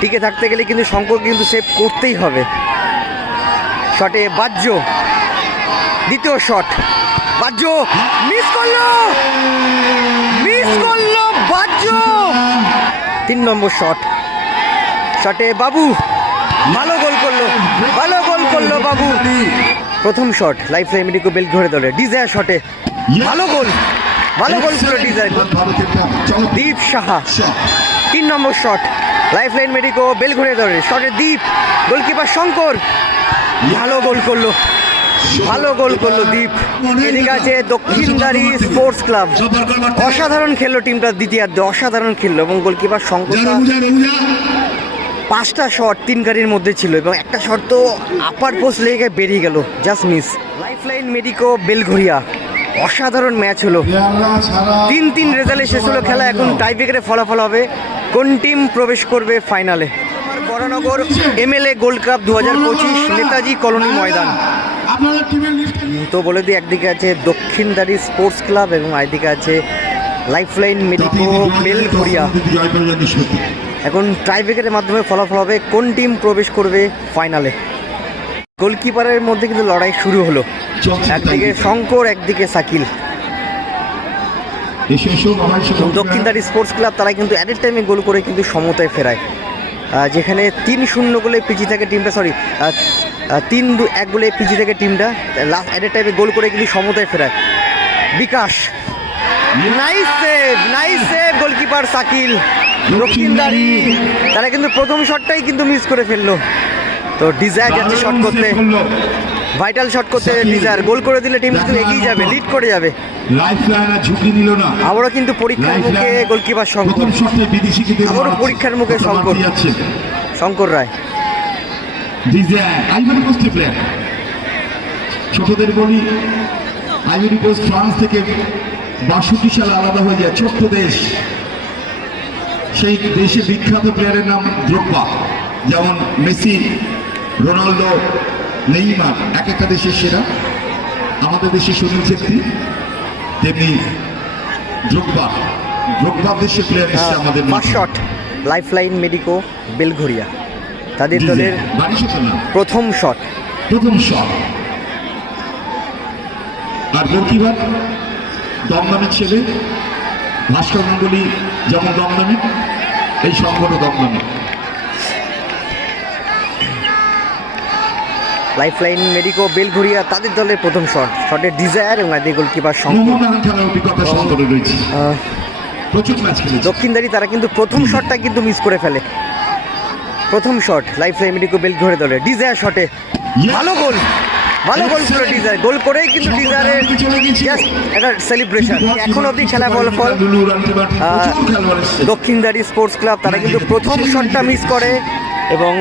টিকে থাকতে গেলে কিন্তু শঙ্কর কিন্তু সেভ করতেই হবে। শটে বাজ্য দ্বিতীয় শট বাজ্য মিস করল! মিস করল! বাজ্য তিন নম্বর শট শটে বাবু। ভালো গোল করল। ভালো গোল করল বাবু। প্রথম শট লাইফ রেমিডিকো বেল ধরে ধরে। ডিজায়ার শটে ভালো গোল ভালো গোল করল ডিজায়ার দীপ সাহা। তিন নম্বর shot life line medico bell ঘুরে ধরে শটে দীপ গোলকিপার শঙ্কর ভালো গোল করল, ভালো গোল করল দীপ এদিকে আছে দক্ষিণদারি স্পোর্টস ক্লাব। অসাধারণ খেললো টিমটা দ্বিতীয়ার্ধে, অসাধারণ খেললো এবং গোলকিপার শঙ্কর পাঁচটা শট তিন গাড়ির মধ্যে ছিল এবং একটা শট তো আপার পোস্ট লেগে বেরিয়ে গেল just miss life line medico Belgharia অসাধারণ ম্যাচ হলো। তিন তিন রেজাল্টে শেষ হলো খেলা, এখন টাইব্রেকারে ফলাফল হবে। কোন টিম প্রবেশ করবে ফাইনালে? বরানগর এমএলএ গোল্ড কাপ দু হাজার পঁচিশ, নেতাজি কলোনি ময়দান। তো বলে দিই, একদিকে আছে দক্ষিণদারি স্পোর্টস ক্লাব এবং একদিকে আছে লাইফলাইন মেডিকো সত্যি এখন টাইব্রেকারের মাধ্যমে ফলাফল হবে, কোন টিম প্রবেশ করবে ফাইনালে? গোলকিপারের মধ্যে কিন্তু লড়াই শুরু হলো। একদিকে শঙ্কর, একদিকে সাকিল এসো এসো বাবা এসো এবং দক্ষিণদারি স্পোর্টস ক্লাব তারা কিন্তু অ্যাট টাইমে গোল করে কিন্তু সমতায় ফেরায়। যেখানে তিন শূন্য গোলে পিছিয়ে থাকে টিমটা সরি তিন দু এক গোলে পিছিয়ে থাকে টিমটা লাস্ট অ্যাট টাইমে গোল করে কিন্তু সমতায় ফেরায়। Bikash. Nice save nice save goalkeeper Shakil. Dakshindari তারা কিন্তু প্রথম শটটাই কিন্তু মিস করে ফেলল। তো ডিজায়ার যাচ্ছে শট করতে। ভাইটাল শট করতে ডিজায়ার গোল করে দিলে টিম কিন্তু এগিয়ে যাবে লিড করে যাবে। ঝুঁকি নিল না। আবারও কিন্তু পরীক্ষার মুখে গোলকিপার শঙ্কর বিদেশি আবারও পরীক্ষার মুখে শঙ্কর। যাচ্ছে। শঙ্কর রায়। ছোটদের বলি আইভরি কোস্ট ফ্রান্স থেকে বাষট্টি সালে আলাদা হয়ে যায়। ছোট্ট দেশ। সেই দেশে বিখ্যাত প্লেয়ারের নাম দ্রব্বা যেমন মেসি রোনাল্ডো নেইমার। এক একটা দেশের সেরা। আমাদের দেশে সুনীল ছেত্রী। তেমনি দ্রব্বা দ্রব্বা দেশের প্লেয়ার এসছে আমাদের shot life line medico Belgharia তাদের দলের প্রথম শট। প্রথম শট। আর গোলকিপার দমদমের ছেলে ভাস্কর গাঙ্গুলি যেমন দমদমে এই সংকটও দমদমে। লাইফ লাইন মেডিকো বেলঘরিয়া তাদের দলের প্রথম শট শটের ডিজায়ার এবং আদি গোলকিপার দক্ষিণদারি তারা কিন্তু প্রথম শটটা কিন্তু মিস করে ফেলে। প্রথম shot life line medico Belgharia দলের ডিজায়ার শটে ভালো গোল ভালো গোল ছিল ডিজায়ার গোল করেই কিন্তু ডিজায়ারের জাস্ট একটা সেলিব্রেশন এখন অবধি খেলা ফলাফল দক্ষিণদারি স্পোর্টস ক্লাব তারা কিন্তু প্রথম শটটা মিস করে। এবং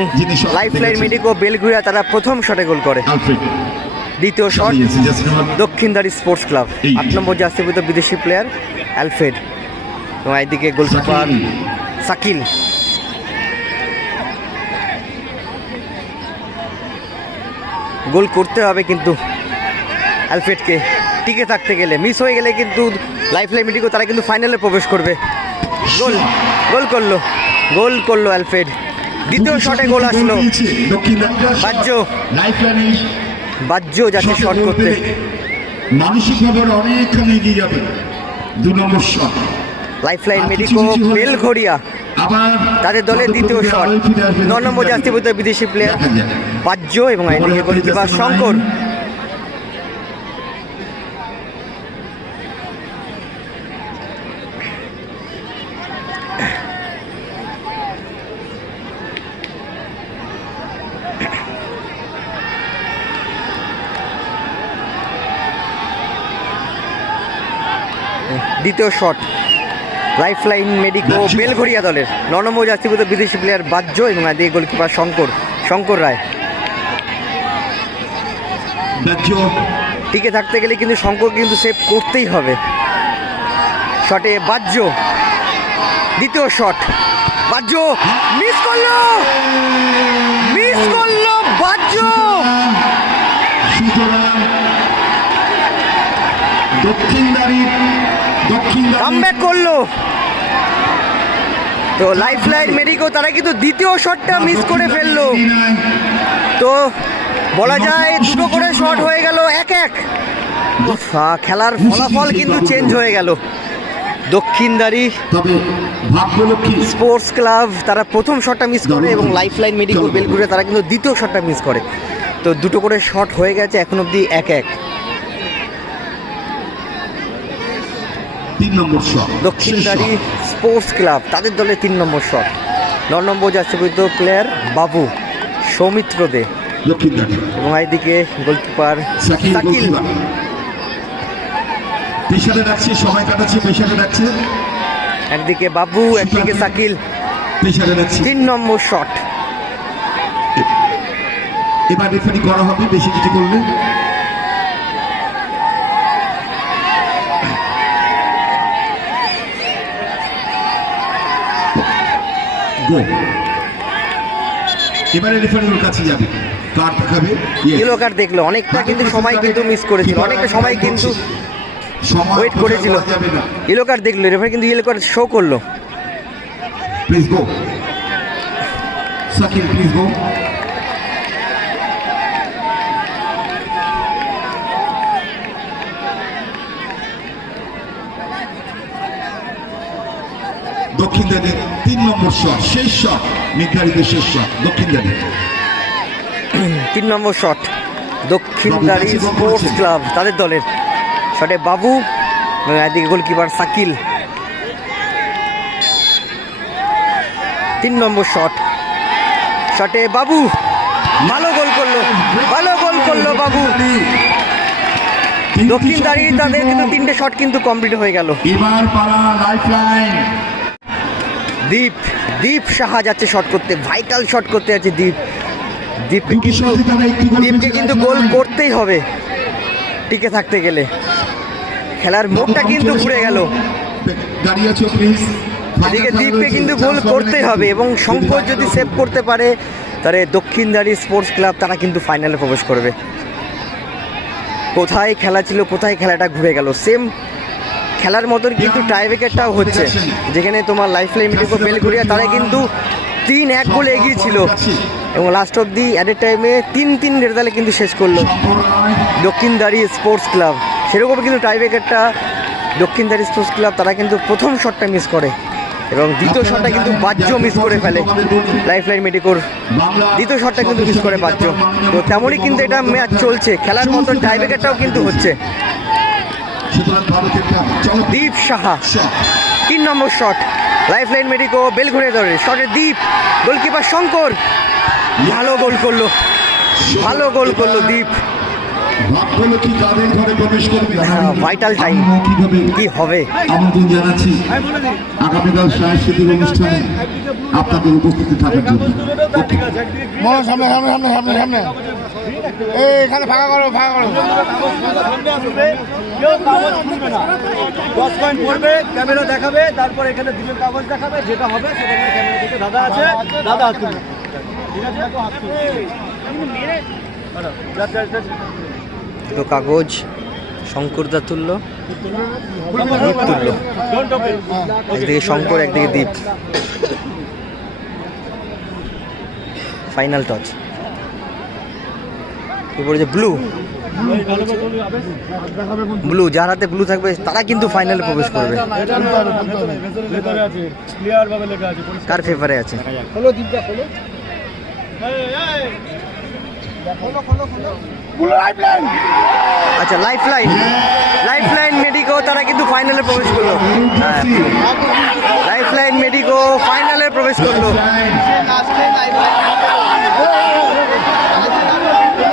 লাইফ লাইন মেডিকো বেলগুয়া তারা প্রথম শটে গোল করে। দ্বিতীয় শট দক্ষিণদারি স্পোর্টস ক্লাব আট নম্বর জার্সিভূত বিদেশি প্লেয়ার অ্যালফ্রেড এবং একদিকে গোলকিপার সাকিল। সাকিল গোল করতে হবে কিন্তু অ্যালফ্রেডকে টিকে থাকতে গেলে মিস হয়ে গেলে কিন্তু লাইফ লাইন মেডিকো তারা কিন্তু ফাইনালে প্রবেশ করবে। গোল গোল করল। গোল করল অ্যালফ্রেড দ্বিতীয় শটে গোল আসলো। বাহ্য। বাহ্য যাচ্ছে শট করতে মানসিকভাবে অনেকখানি এগিয়ে যাবে। দু নম্বর শট লাইফ লাইন আর কিছু মেডিকো বেল ঘড়িয়া তাদের দলের দ্বিতীয় শট ন নম্বর জাতীয়ভূত বিদেশি প্লেয়ার বাহ্য এবং গোলকিপার শঙ্কর। দ্বিতীয় shot. Life line medico Belgharia দলের ন নম্বর বিদেশি প্লেয়ার বাহ্য এবং আদিকে গোলকিপার শঙ্কর শঙ্কর রায়। টিকে থাকতে গেলে কিন্তু শঙ্কর কিন্তু সেভ করতেই হবে। শটে বাহ্য। দ্বিতীয় শট। বাহ্য। মিস করল। মিস করল বাহ্য। দক্ষিণদারি কামব্যাক করল। তো লাইফ লাইন মেডিকো তারা কিন্তু দ্বিতীয় শটটা মিস করে ফেলল। তো বলা যায় দুটো করে শট হয়ে গেল এক এক। খেলার ফলাফল কিন্তু চেঞ্জ হয়ে গেল। দক্ষিণদারি স্পোর্টস ক্লাব তারা প্রথম শটটা মিস করে এবং লাইফ লাইন মেডিকেল বেলগুড়ে তারা কিন্তু দ্বিতীয় শটটা মিস করে। তো দুটো করে শট হয়ে গেছে এখন অবধি এক এক। তিন নম্বর শট দক্ষিণদারি স্পোর্টস ক্লাব তাদের দলে তিন নম্বর শট ন নম্বর যাচ্ছে প্লেয়ার বাবু সৌমিত্র দে। দক্ষিণদারি এবং এইদিকে গোলকিপার সাকিল। পেশারে সময় কাটাচ্ছে পেশারে একদিকে বাবু একদিকে সাকিল। পেশারে তিন নম্বর শট এবার রেফারি করা হবে বেশি কিছু করলে গো এবারে রেফারির কাছে যাবে। কার দেখাবে? ইয়েলো কার্ড দেখল। অনেকটা কিন্তু সময় কিন্তু মিস করেছিল। অনেকটা সময় কিন্তু সময় ওয়েট করেছিল। ইয়েলো কার্ড দেখল। রেফারি কিন্তু ইয়েলো কার্ড শো করল। Please go Sakib please go দক্ষিণ দানের তিন নম্বর শট শেষ শট নির্ধারিত শেষ শট দক্ষিণ দানের তিন নম্বর শট দক্ষিণদারি স্পোর্টস ক্লাব তাদের দলের। শটে বাবু এবং একদিকে গোলকিপার সাকিল। তিন নম্বর শট শটে বাবু ভালো গোল করল ভালো গোল করল বাবু। দক্ষিণ দাঁড়িয়ে তাদের কিন্তু তিনটে শট কিন্তু কমপ্লিট হয়ে গেল। এবার লাইফ লাইন দীপ দীপ সাহা যাচ্ছে শট করতে ভাইটাল শট করতে যাচ্ছে দীপ। দীপ দীপকে কিন্তু গোল করতেই হবে টিকে থাকতে গেলে। খেলার মুখটা কিন্তু ঘুরে গেল। এদিকে দীপকে কিন্তু গোল করতেই হবে এবং শঙ্কর যদি সেভ করতে পারে তাহলে দক্ষিণদারি স্পোর্টস ক্লাব তারা কিন্তু ফাইনালে প্রবেশ করবে। কোথায় খেলা ছিল কোথায় খেলাটা ঘুরে গেল? সেম খেলার মতন কিন্তু টাইব্রেকারটাও হচ্ছে। যেখানে তোমার লাইফ লাইন মিডিকো বেলঘুরিয়া তারা কিন্তু তিন এক গোলে এগিয়েছিল এবং last of the at a টাইমে তিন তিন রেজাল্টে কিন্তু শেষ করল। দক্ষিণদারি স্পোর্টস ক্লাব সেরকম কিন্তু টাইব্রেকারটা দক্ষিণদারি স্পোর্টস ক্লাব তারা কিন্তু প্রথম শটটা মিস করে। এবং দ্বিতীয় শটটা কিন্তু বাহ্য মিস করে ফেলে। লাইফ লাইন মেডিকোর দ্বিতীয় শটটা কিন্তু মিস করে বাহ্য। তো তেমনই কিন্তু এটা ম্যাচ চলছে। খেলার মতন টাইব্রেকারটাও কিন্তু হচ্ছে। দীপ সাহা। তিন number shot life line medico bell ঘুরে ধরে শটে দীপ। গোলকিপার শঙ্কর। ভালো গোল করল। ভালো গোল করল দীপ। প্রবেশ করবে? হ্যাঁ, কি হবে? আমন্ত্রণ জানাচ্ছি। আগামীকাল সাংস্কৃতিক অনুষ্ঠানে আপনাদের উপস্থিতি থাকার জন্য। সামনে সামনে সামনে সামনে। এখানে ফাঁকা করো ফাঁকা করো। কেউ কাগজ খুলবে না। দশ পয়েন্ট পড়বে ক্যামেরা দেখাবে তারপর এখানে দুটো কাগজ দেখাবে যেটা হবে সেটা ক্যামেরা থেকে দাদা আছে দাদা হাত তুলবে। দুটো কাগজ শঙ্করদা তুললো দীপ তুললো. একদিকে শঙ্কর একদিকে দীপ। ফাইনাল টচ উপরে যে ব্লু ব্লু যার হাতে ব্লু থাকবে, তারা কিন্তু ফাইনালে প্রবেশ করবে। কার ফেভারে আছে? আচ্ছা life line life line medico তারা কিন্তু ফাইনালে প্রবেশ করল। লাইফ লাইন মেডিকো ফাইনালে প্রবেশ করল।